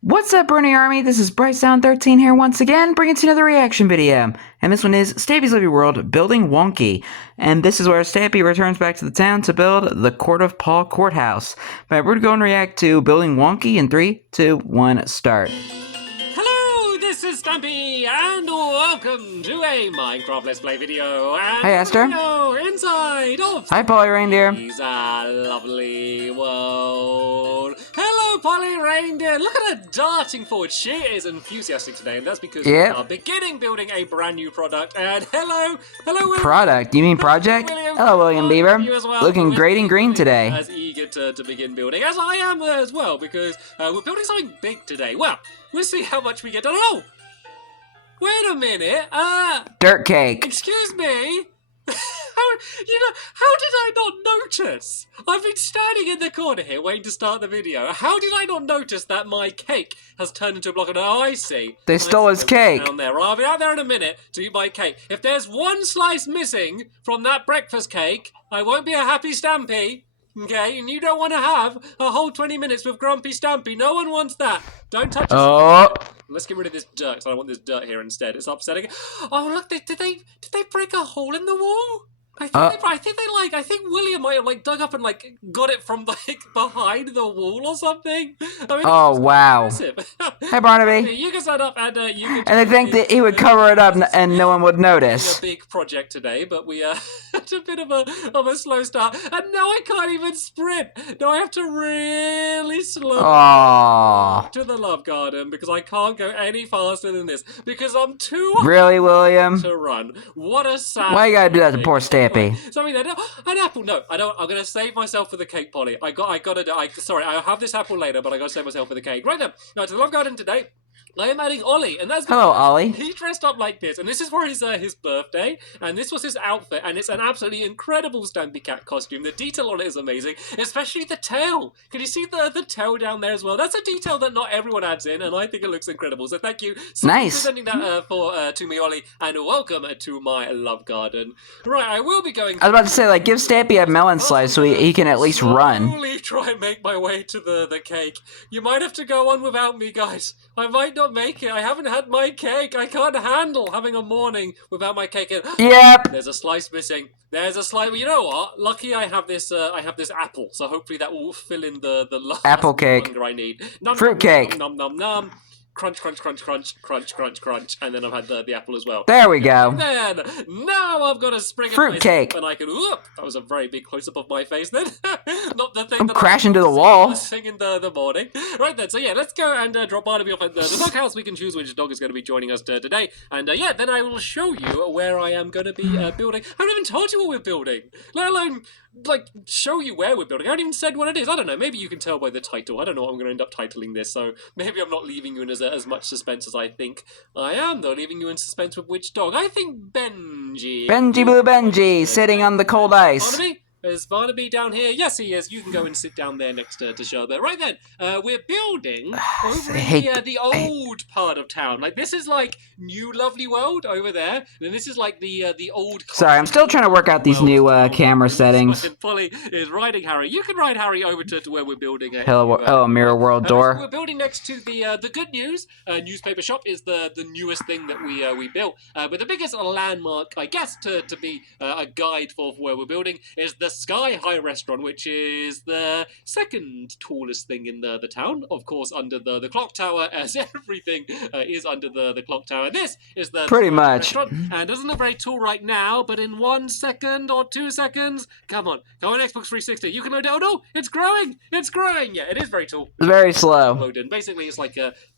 What's up, Bernie Army? This is BryceAllen13 here once again, bringing to another reaction video. And this one is Stampy's Living World building Wonky. And this is where Stampy returns back to the town to build the Court of Paul Courthouse. Alright, we're going to go and react to building Wonky in 3, 2, 1, start. Hello, this is Stampy, and welcome to a Minecraft Let's Play video. And Hey, Esther. Inside of Hi, Polly Reindeer. Stampy's lovely world. Hello, Polly Reindeer. Look at her darting forward. She is enthusiastic today, and that's because we are beginning building a brand new product. And hello, William. Product? You mean project? Hello, William Beaver. You as well. Looking great and green today. As eager to begin building as I am as well, because we're building something big today. Well, we'll see how much we get done. Oh! Wait a minute. Dirt cake. Excuse me. How did I not notice? I've been standing in the corner here waiting to start the video. How did I not notice that my cake has turned into a block of... Oh, I see. They stole his cake. Down there. Well, I'll be out there in a minute to eat my cake. If there's one slice missing from that breakfast cake, I won't be a happy Stampy. Okay, and you don't want to have a whole 20 minutes with Grumpy Stampy. No one wants that. Don't touch Oh. Let's get rid of this dirt, because I want this dirt here instead. It's upsetting. Oh, look, did they break a hole in the wall? I think William might have dug up and got it from behind the wall or something. I mean, oh wow! Hey Barnaby. You can stand up and you can. And I think that he would cover it up and no one would notice. A big project today, but we had a bit of a slow start, and now I can't even sprint. Now I have to really slow to the love garden because I can't go any faster than this because I'm too really, William to run. What a sad. Why you gotta do that to poor Stampy? Sorry, an apple. No, I don't. I'm gonna save myself for the cake, Polly. Sorry, I'll have this apple later, but I gotta save myself for the cake. Right then. Now to the love garden today. I am adding Ollie, and that's hello, Ollie. He dressed up like this, and this is for his birthday, and this was his outfit, and it's an absolutely incredible Stampy Cat costume. The detail on it is amazing, especially the tail. Can you see the tail down there as well? That's a detail that not everyone adds in, and I think it looks incredible. So thank you so much for sending that to me, Ollie, and welcome to my love garden. Right, I will be going. I was about to say, give Stampy a melon slice so he can at least run. Slowly try and make my way to the cake. You might have to go on without me, guys. I might not make it. I haven't had my cake. I can't handle having a morning without my cake. Yep. There's a slice missing. There's a slice. Well, you know what? Lucky I have this. I have this apple. So hopefully that will fill in the last apple cake. I need. Fruit cake. Nom nom nom. Crunch, crunch, crunch, crunch, crunch, crunch, crunch, and then I've had the apple as well. There we go. And then, now I've got a spring fruit cake, and I can. Whoop, that was a very big close-up of my face. Then, not the thing. I'm crashing to the wall. Sing in the morning. Right then, so yeah, let's go and drop Barnaby off at the doghouse. We can choose which dog is going to be joining us today, and yeah, then I will show you where I am going to be building. I haven't even told you what we're building, let alone show you where we're building. I haven't even said what it is. I don't know. Maybe you can tell by the title. I don't know what I'm going to end up titling this, so maybe I'm not leaving you in as much suspense as I think I am, though. Leaving you in suspense with which dog? I think Benji. Benji Blue Benji, sitting on the cold ice. Barnaby? Is Barnaby down here? Yes, he is. You can go and sit down there next to Sherbet. Right then, we're building over in the old part of town. This is new lovely world over there, and this is the old... Sorry, I'm still trying to work out these new camera settings. Polly is riding Harry. You can ride Harry over to where we're building. Hello, mirror world door. So we're building next to the good news newspaper shop is the newest thing that we built. But the biggest landmark, I guess, to be a guide for where we're building is the Sky High Restaurant, which is the second tallest thing in the town, of course, under the clock tower, as everything is under the clock tower. This is the pretty much restaurant, and it doesn't look very tall right now, but in 1 second or 2 seconds, come on Xbox 360, you can load it. Oh no, it's growing, yeah, it is very tall, very slow. Basically, it's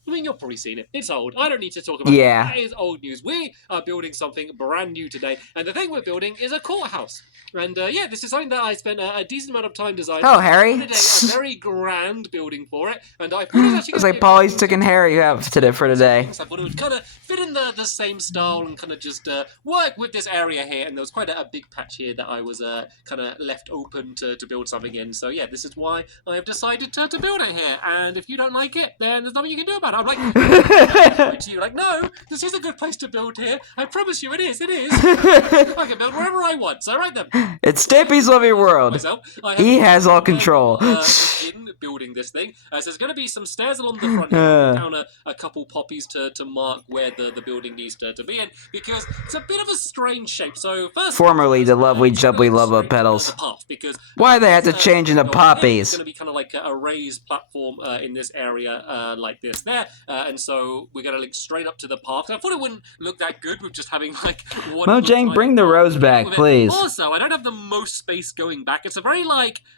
I mean, you've probably seen it. It's old. I don't need to talk about it. That is old news. We are building something brand new today, and the thing we're building is a courthouse. And yeah, this is something that I spent a decent amount of time designing. Oh, Harry! Today, a very grand building for it, and I thought it was actually. It's like Polly's taking Harry out for today. I thought it would kind of fit in the same style and kind of just work with this area here. And there was quite a big patch here that I was kind of left open to build something in. So yeah, this is why I have decided to build it here. And if you don't like it, then there's nothing you can do about it. I'm like, no, this is a good place to build here. I promise you, it is. I can build wherever I want. So right then. It's Stampy's Living World. He has all control. In building this thing. So there's going to be some stairs along the front here. Down a couple poppies to mark where the building needs to be in, because it's a bit of a strange shape. So first, formerly the lovely jubbly love of petals. The path, because why they had to change into poppies? It's going to be kind of like a raised platform in this area, like this there, and so we're going to link straight up to the path. I thought it wouldn't look that good with just having like one. Mojang, bring the rose back, please. Also, I don't have the most space going back. It's a very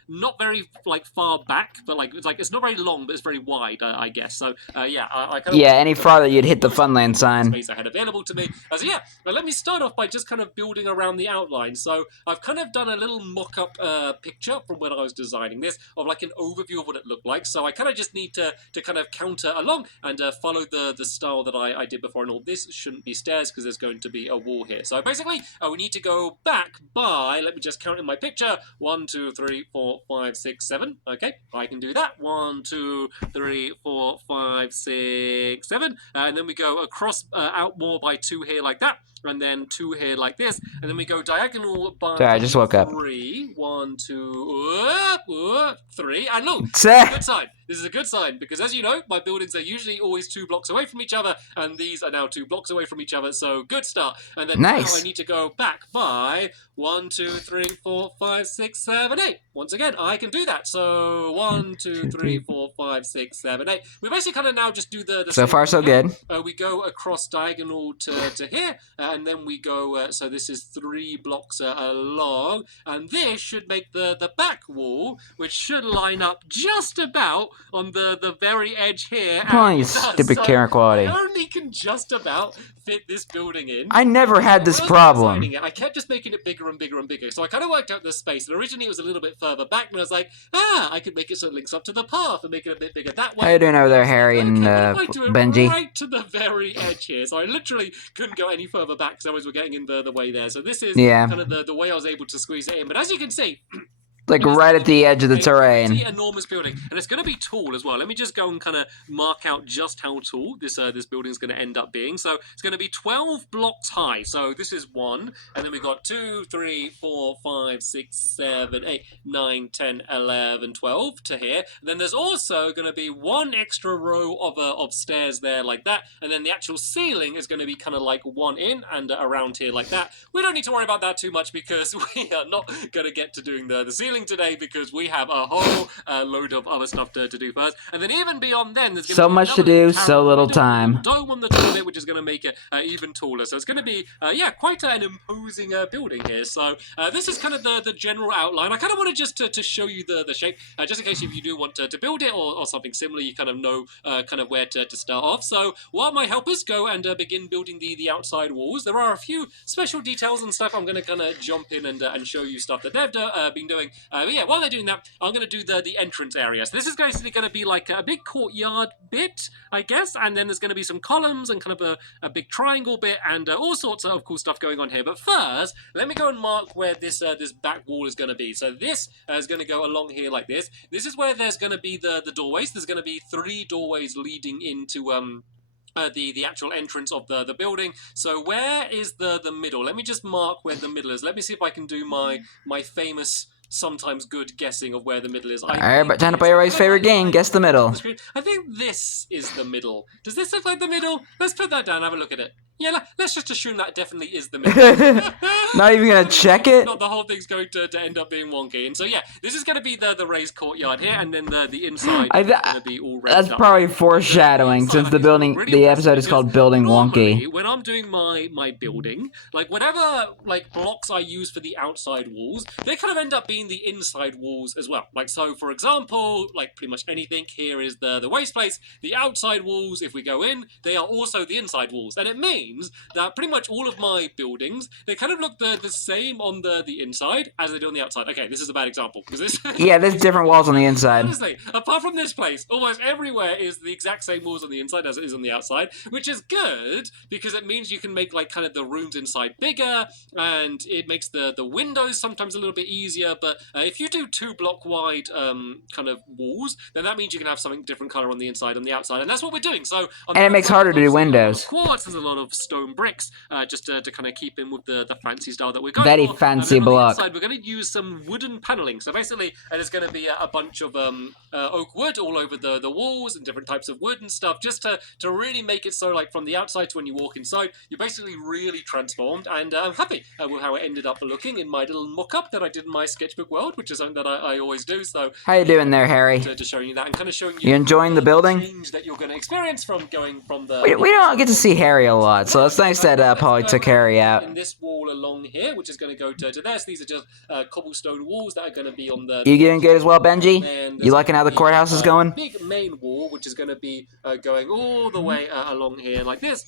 not very far back, but it's not very long, but it's very wide, I guess. So yeah, I kind of any farther you'd hit the Funland sign. Space I had available to me. So yeah, well, let me start off by just kind of building around the outline. So I've kind of done a little mock-up picture from when I was designing this of like an overview of what it looked like. So I kind of just need to kind of counter along and follow the style that I did before. And all this shouldn't be stairs because there's going to be a wall here. So basically, we need to go back by, let me just count in my picture, 1, 2, 3, 4, 5, 6, 7. Okay, I can do that. 1, 2, 3, 4, 5, 6, 7. And then we go across out more by 2 here like that. And then 2 here like this, and then we go diagonal by Sorry, I just woke up. 3. 1, 2, 3, and look, this is a good sign. This is a good sign because, as you know, my buildings are usually always 2 blocks away from each other, and these are now 2 blocks away from each other. So good start. And then now I need to go back by 1, 2, 3, 4, 5, 6, 7, 8. Once again, I can do that. So 1, 2, 3, 4, 5, 6, 7, 8. We basically kind of now just do the so far so good. We go across diagonal to here. And then we go, so this is 3 blocks along, and this should make the back wall, which should line up just about on the very edge here. Come on, you stupid camera quality. I only can just about fit this building in. I never had this problem. I kept just making it bigger and bigger and bigger, so I kind of worked out the space, and originally it was a little bit further back, and I was like, I could make it so it links up to the path and make it a bit bigger that way. How you doing over there, Harry and Benji? Right to the very edge here, so I literally couldn't go any further back because otherwise we're getting in the way there. So this is kind of the way I was able to squeeze it in. But as you can see, like right at the edge of the terrain. Enormous building, and it's going to be tall as well. Let me just go and kind of mark out just how tall this building is going to end up being. So it's going to be 12 blocks high. So this is 1, and then we've got 2, 3, 4, 5, 6, 7, 8, 9, 10, 11, 12 to here. And then there's also going to be 1 extra row of stairs there like that, and then the actual ceiling is going to be kind of like 1 in and around here like that. We don't need to worry about that too much because we are not going to get to doing the ceiling today because we have a whole load of other stuff to do first, and then even beyond then there's so much to do, so little time. Dome on the top of it, which is going to make it even taller. So it's going to be quite an imposing building here. So this is kind of the general outline. I kind of wanted just to show you the shape, just in case if you do want to build it or something similar, you kind of know kind of where to start off. So while my helpers go and begin building the outside walls, there are a few special details and stuff I'm going to kind of jump in and show you stuff that they've been doing. But yeah, while they're doing that, I'm going to do the entrance area. So this is basically going to be like a big courtyard bit, I guess, and then there's going to be some columns and kind of a big triangle bit and all sorts of cool stuff going on here. But first, let me go and mark where this back wall is going to be. So this is going to go along here like this. This is where there's going to be the doorways. There's going to be 3 doorways leading into the actual entrance of the building. So where is the middle? Let me just mark where the middle is. Let me see if I can do my famous sometimes good guessing of where the middle is. Alright, but time to play everybody's favorite game, guess the middle. I think this is the middle. Does this look like the middle? Let's put that down and have a look at it. Yeah, let's just assume that definitely is the middle. Not even gonna check it? Not the whole thing's going to end up being wonky. And so yeah, this is going to be the raised courtyard here, and then the inside is going to be all raised That's up. Probably foreshadowing, since the episode is called Building Wonky. When I'm doing my building, like whatever blocks I use for the outside walls, they kind of end up being the inside walls as well. Like so, for example, like pretty much anything here is the waste place. The outside walls, if we go in, they are also the inside walls, and it means that pretty much all of my buildings, they kind of look the same on the inside as they do on the outside. Okay, this is a bad example because this yeah, there's different walls on the inside. Honestly, apart from this place, almost everywhere is the exact same walls on the inside as it is on the outside, which is good because it means you can make like kind of the rooms inside bigger, and it makes the windows sometimes a little bit easier. But if you do 2 block wide kind of walls, then that means you can have something different color on the inside and the outside, and that's what we're doing. So and it makes harder to do windows. Quartz, there's a lot of of stone bricks, just to kind of keep in with the fancy style that we're going Very for. fancy and then block. On the inside, we're going to use some wooden paneling. So basically, there's going to be a bunch of oak wood all over the walls and different types of wood and stuff, just to really make it so, like, from the outside to when you walk inside, you're basically really transformed. And I'm happy with how it ended up looking in my little mock-up that I did in my sketchbook world, which is something that I always do. So how you doing there, Harry? To showing you that and kind of showing you. You enjoying the building? Change that you're going to experience from going from the. We don't get to see Harry a lot, so it's nice that Polly took Harry out. In this wall along here, which is going to go to there. So these are just cobblestone walls that are going to be on the. You doing good as well, Benji? You liking how the courthouse is going? Big main wall, which is going to be going all the way along here like this.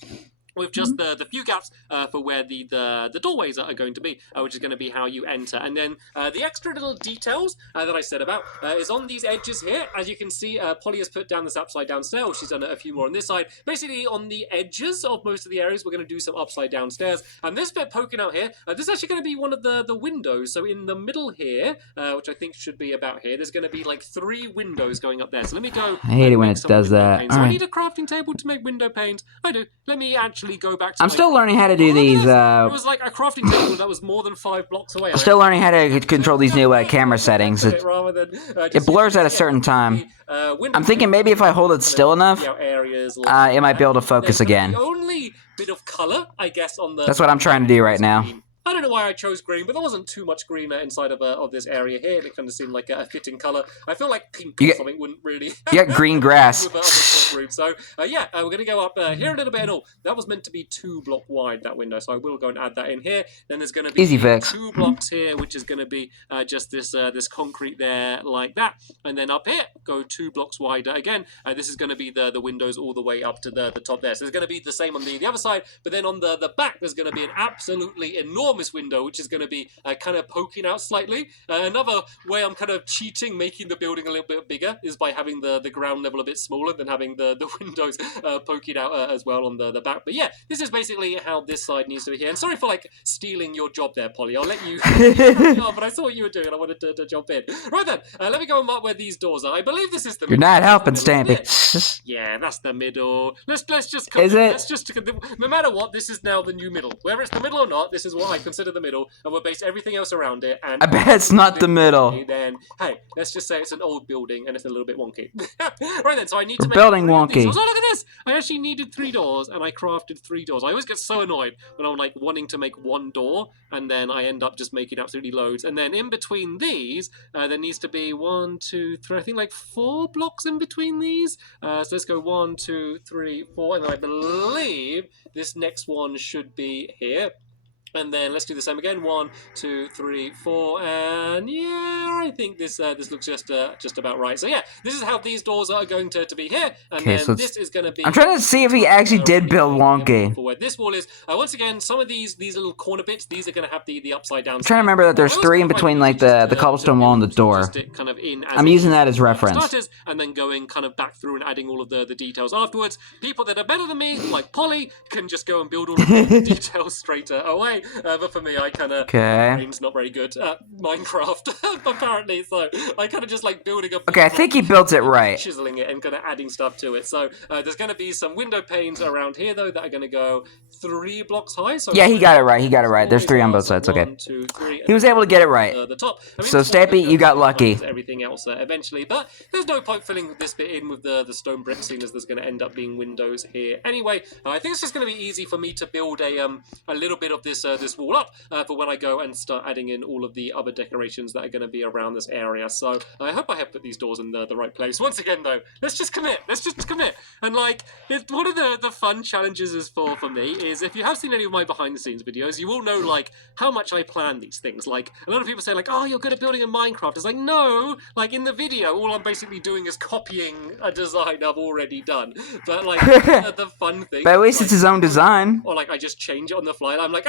With just the few gaps for where the doorways are going to be, which is going to be how you enter. And then the extra little details that I said about is on these edges here. As you can see, Polly has put down this upside down stair, she's done a few more on this side. Basically, on the edges of most of the areas, we're going to do some upside down stairs. And this bit poking out here, this is actually going to be one of the windows. So in the middle here, which I think should be about here, there's going to be like 3 windows going up there. So let me go. I hate it when it does that. So I need a crafting table to make window panes. I do. Let me actually go back to I'm still learning how to do these, it was like a crafting table that was more than 5 blocks away. Still learning how to control these new camera settings. It blurs at a certain time. I'm thinking maybe if I hold it still enough, it might be able to focus again. The only bit of color, I guess, on the... That's what I'm trying to do right now. I don't know why I chose green, but there wasn't too much green inside of this area here. It kind of seemed like a fitting color. I feel like pink or something wouldn't really... You got green grass. So, yeah, we're going to go up here a little bit and all. That was meant to be 2 block wide, that window, so I will go and add that in here. Then there's going to be easy fix. 2 blocks here, which is going to be just this concrete there like that. And then up here, go 2 blocks wider again. This is going to be the windows all the way up to the top there. So there's going to be the same on the other side, but then on the back, there's going to be an absolutely enormous window, which is going to be kind of poking out slightly. Another way I'm kind of cheating, making the building a little bit bigger, is by having the ground level a bit smaller than having the windows poking out as well on the back. But yeah, this is basically how this side needs to be here. And sorry for like stealing your job there, Polly. I'll let you but I saw what you were doing and I wanted to jump in. Right then, let me go and mark where these doors are. I believe this is the You're not helping, Stampy. Yeah, that's the middle. Let's just is it? Let's just no matter what, this is now the new middle. Whether it's the middle or not, this is what I consider the middle, and we'll base everything else around it. And I bet it's not the middle. Then hey, let's just say it's an old building and it's a little bit wonky. Right then, so I need to make building wonky. So look at this. I actually needed 3 doors, and I crafted 3 doors. I always get so annoyed when I'm like wanting to make 1 door, and then I end up just making absolutely loads. And then in between these, there needs to be 1, 2, 3. I think like 4 blocks in between these. So let's go 1, 2, 3, 4, and then I believe this next one should be here. And then let's do the same again. 1, 2, 3, 4, and yeah, I think this looks just about right. So yeah, this is how these doors are going to be here, and then this is going to be. I'm trying to see if he actually did build Wonky. For where this wall is, once again, some of these little corner bits, these are going to have the upside down. I'm trying to remember that there's 3 in between, like the cobblestone wall and the door. Kind of in I'm using that as reference. Starters, and then going kind of back through and adding all of the details afterwards. People that are better than me, like Polly, can just go and build all of the details straight away. But for me, I kind of brain's not very good at Minecraft apparently, so I kind of just like building up. Okay, I think he built it right. Chiseling it and kind of adding stuff to it. So there's going to be some window panes around here though that are going to go 3 blocks high. So yeah, he got it right. He got it right. There's 3 on both sides. Okay. 1, 2, 3. He was able to get it right. The top. I mean, so Stampy, you got lucky. Everything else eventually, but there's no point filling this bit in with the stone brick, seeing as there's going to end up being windows here anyway. I think it's just going to be easy for me to build a little bit of this wall up for when I go and start adding in all of the other decorations that are going to be around this area. So I hope I have put these doors in the right place. Once again though, let's just commit. And like, one of the fun challenges is for me is, if you have seen any of my behind the scenes videos, you will know like how much I plan these things. Like a lot of people say like, oh, you're good at building in Minecraft. It's like, no, like in the video, all I'm basically doing is copying a design I've already done. But like the fun thing, but at least it's his own design. Or like I just change it on the fly. I'm like,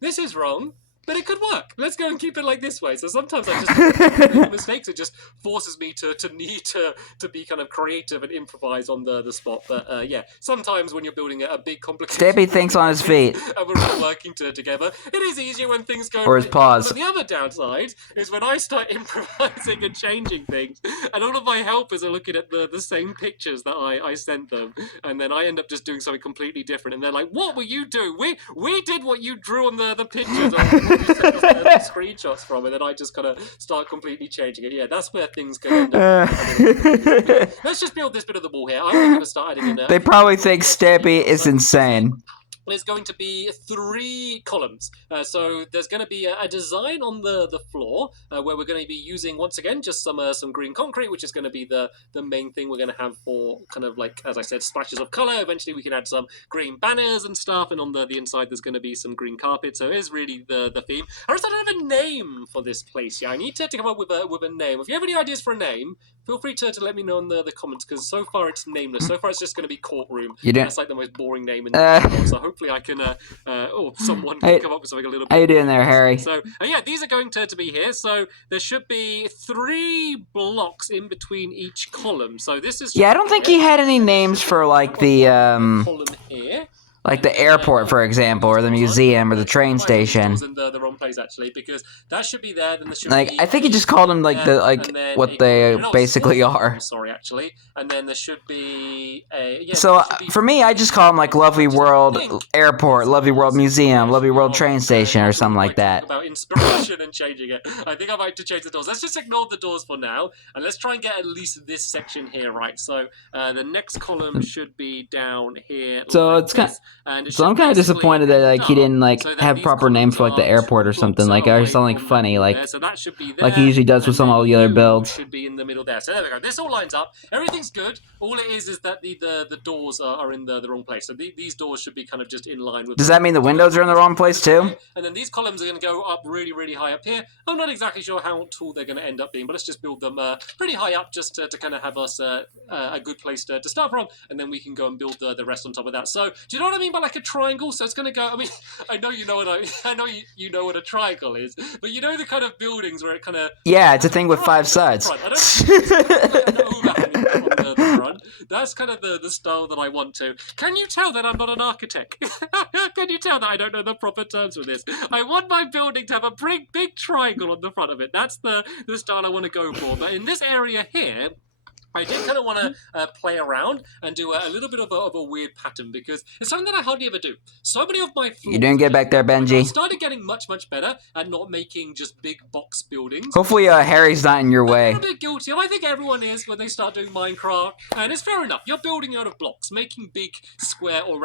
this is wrong. But it could work. Let's go and keep it like this way. So sometimes I just make mistakes. It just forces me to need to be kind of creative and improvise on the spot. But yeah, sometimes when you're building a big complicated... Stampy thinks on his feet. And we're all working together. It is easier when things go... Or his paws. But the other downside is when I start improvising and changing things, and all of my helpers are looking at the same pictures that I sent them, and then I end up just doing something completely different, and they're like, what were you doing? We did what you drew on the pictures, or what you sent us the screenshots from, and then I just kind of start completely changing it. Yeah, that's where things can end up. Let's just build this bit of the wall here. I'm going to start adding in... They probably think Stampy is insane. There's going to be 3 columns. So there's going to be a design on the floor where we're going to be using, once again, just some green concrete, which is going to be the main thing we're going to have for kind of like, as I said, splashes of color. Eventually we can add some green banners and stuff, and on the inside there's going to be some green carpet. So it is really the theme. I also don't have a name for this place yet. I need to come up with a name. If you have any ideas for a name, feel free to let me know in the comments, because so far it's nameless. So far it's just going to be courtroom. That's like the most boring name in the world. So hopefully I can, or someone can come up with something a little bit... How you doing there, Harry? So, yeah, these are going to be here. So there should be 3 blocks in between each column. So this is... Yeah, I don't think he had any names for, like, the, column here. like the airport, for example, or the museum, or the train station. In the wrong place, actually, because that should be there. Then there should like, be... I think he just called them like what they basically are. I'm sorry, actually. And then there should be a... Yeah, so for me, I just call them like Lovely World Airport, Lovely World Museum, Lovely World Train Station, or something like that. About inspiration and changing it. I think I might have to change the doors. Let's just ignore the doors for now, and let's try and get at least this section here right. So the next column should be down here. So it's kind. So I'm kind of disappointed that like he didn't like have proper names for like the airport or something. Like I just something funny like he usually does with some of the other builds. Should be in the middle there. So there we go. This all lines up. Everything's good. All it is that the doors are in the wrong place. So these doors should be kind of just in line with... Does that mean the windows are in the wrong place too? And then these columns are going to go up really high up here. I'm not exactly sure how tall they're going to end up being, but let's just build them pretty high up just to kind of have us a good place to start from, and then we can go and build the rest on top of that. So do you know what I mean by like a triangle? So it's going to go... I mean, I know you know you know what a triangle is, but you know the kind of buildings where it kind of... Yeah, it's a thing with 5 sides. That's kind of the style that I want to. Can you tell that I'm not an architect? Can you tell that I don't know the proper terms for this? I want my building to have a big triangle on the front of it. That's the style I want to go for. But in this area here, I did kind of want to play around and do a little bit of a weird pattern, because it's something that I hardly ever do. So many of my floors... You didn't get back there, Benji. I started getting much better at not making just big box buildings. Hopefully Harry's not in your way. I'm a bit guilty, and I think everyone is when they start doing Minecraft. And it's fair enough. You're building out of blocks. Making big square or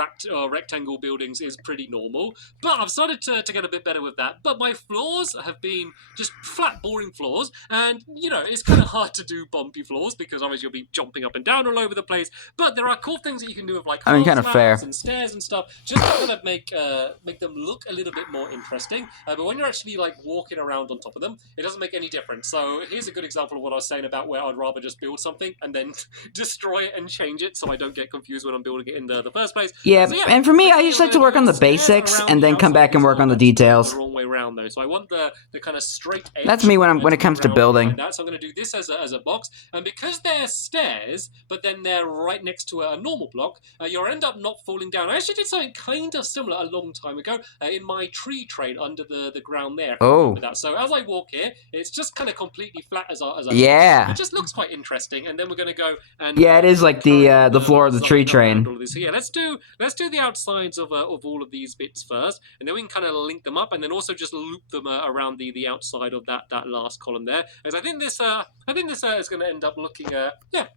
rectangle buildings is pretty normal. But I've started to get a bit better with that. But my floors have been just flat, boring floors. And, you know, it's kind of hard to do bumpy floors, because obviously you'll be jumping up and down all over the place. But there are cool things that you can do with like kind of fair and stairs and stuff, just to kind of make them look a little bit more interesting. But when you're actually like walking around on top of them, it doesn't make any difference. So here's a good example of what I was saying about where I'd rather just build something and then destroy it and change it, so I don't get confused when I'm building it in the first place. Yeah, so, and for me, I just like to work on the basics and then come back and work on the details. The wrong way around though. So I want the kind of straight edge. That's me when it comes to building. Like that. So I'm going to do this as a box, and because they're stairs, but then they're right next to a normal block, you'll end up not falling down. I actually did something kind of similar a long time ago in my tree train under the ground there. Oh. With that. So as I walk here, it's just kind of completely flat as I yeah. It just looks quite interesting, and then we're going to go and... Yeah, it is like the floor of the tree train. So yeah, let's do the outsides of all of these bits first, and then we can kind of link them up, and then also just loop them around the outside of that last column there. As I think this is going to end up looking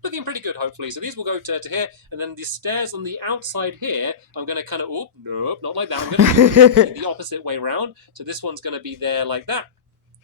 looking pretty good, hopefully. So these will go to here, and then the stairs on the outside here, I'm going to kind of... Oh, nope, not like that. I'm going to do the opposite way around. So this one's going to be there like that.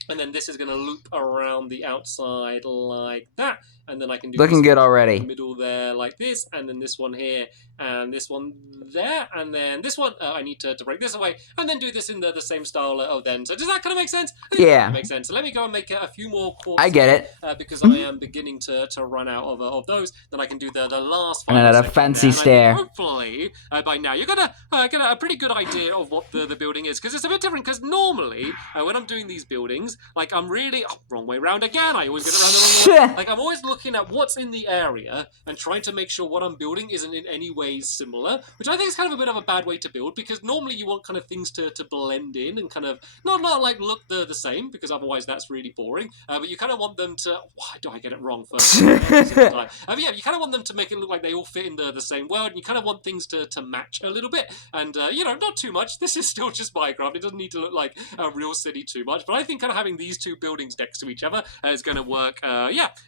And then this is going to loop around the outside like that. and then I can do Looking this good already. in the middle there like this, and then this one here, and this one there, and then this one, I need to break this away, and then do this in the same style then. So does that kind of make sense? I think Yeah. that makes sense. So let me go and make a few more quartz. I get it. Because I am beginning to run out of those. Then I can do the last And final a section fancy there. stair. And hopefully, by now, you're going to get a pretty good idea of what the building is. Because it's a bit different. Because normally, when I'm doing these buildings, like I'm really... Oh, wrong way round again. I always get it round the wrong way. Like I'm always looking at what's in the area and trying to make sure what I'm building isn't in any way similar. Which I think is kind of a bit of a bad way to build. Because normally you want kind of things to blend in and kind of not like look the same. Because otherwise that's really boring. But you kind of want them to... Why do I get it wrong first? Yeah, you kind of want them to make it look like they all fit in the same world, and you kind of want things to match a little bit, and not too much. This is still just Minecraft. It doesn't need to look like a real city too much, but I think kind of having these two buildings next to each other is going to work.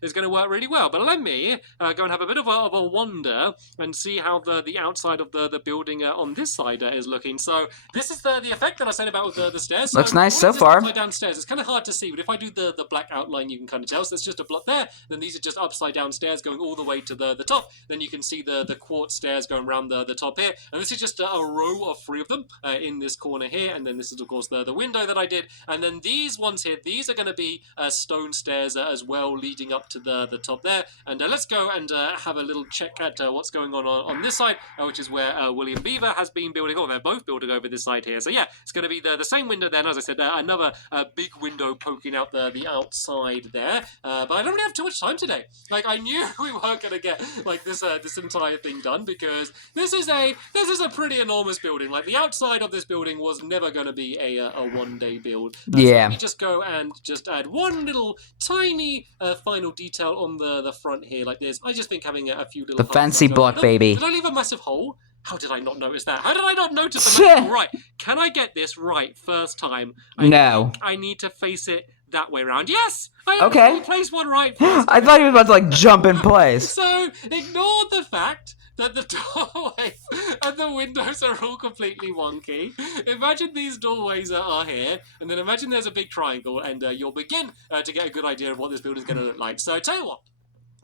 Is going to work really well. But let me go and have a bit of a wander and see how the outside of the building on this side is looking. So this is the effect that I said about the stairs. Looks nice so far. Downstairs. It's kind of hard to see, but if I do the black outline, you can kind of tell. So it's just a block there. Then these are just upside down stairs going all the way to the top. Then you can see the quartz stairs going around the top here. And this is just a row of 3 of them in this corner here. And then this is, of course, the window that I did. And then these ones here, these are going to be stone stairs as well, leading up to the top there. And let's go and have a little check at what's going on this side, which is where William Beaver has been building. Oh, they're both building over this side here. So yeah, it's going to be the same window then. As I said, another big window poking out the outside there. But I don't really have too much time today. Like I knew we weren't going to get like this entire thing done, because this is a pretty enormous building. Like the outside of this building was never going to be a one-day build. So let me just go and just add one little tiny final detail on the front here like this. I just think having a few little... The fancy block, baby. Did I leave a massive hole? How did I not notice that? How did I not notice that? Right, can I get this right first time? I need to face it that way around. Yes! I placed one right first. I thought he was about to like jump in place. So, ignore the fact that the doorway and the windows are all completely wonky. Imagine these doorways are here, and then imagine there's a big triangle, and you'll begin to get a good idea of what this building's going to look like. So, tell you what.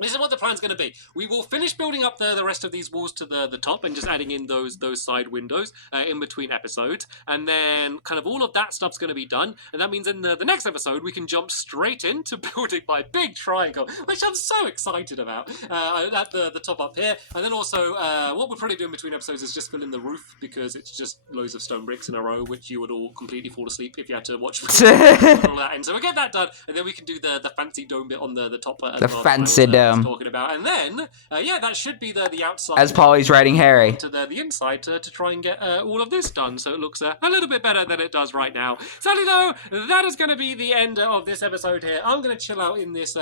This is what the plan's going to be. We will finish building up the rest of these walls to the top and just adding in those side windows in between episodes. And then kind of all of that stuff's going to be done. And that means in the next episode, we can jump straight into building my big triangle, which I'm so excited about, at the top up here. And then also, what we'll probably do in between episodes is just fill in the roof, because it's just loads of stone bricks in a row, which you would all completely fall asleep if you had to watch all that. And so we'll get that done. And then we can do the fancy dome bit on the top. The fancy dome. Talking about, and then that should be the outside as Polly's riding Harry to the inside to try and get all of this done, so it looks a little bit better than it does right now. Sadly though, that is going to be the end of this episode here. I'm going to chill out in this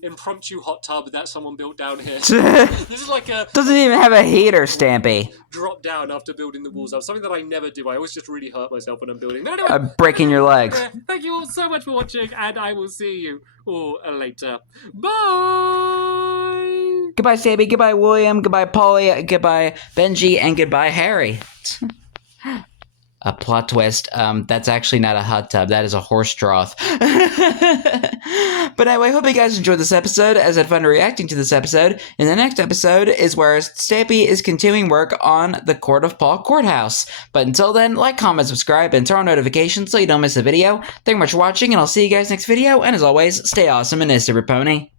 impromptu hot tub that someone built down here. This is like a... Doesn't even have a heater, Stampy. Drop down after building the walls up. Something that I never do. I always just really hurt myself when I'm building. But anyway, I'm breaking your legs. Thank you all so much for watching, and I will see you all later. Bye! Goodbye, Stampy. Goodbye, William. Goodbye, Polly. Goodbye, Benji. And goodbye, Harry. A plot twist. That's actually not a hot tub. That is a horse trough. But anyway, I hope you guys enjoyed this episode, as I had fun reacting to this episode. In the next episode is where Stampy is continuing work on the Court of Paul Courthouse. But until then, like, comment, subscribe, and turn on notifications so you don't miss a video. Thank you much for watching, and I'll see you guys next video. And as always, stay awesome and nice, every pony.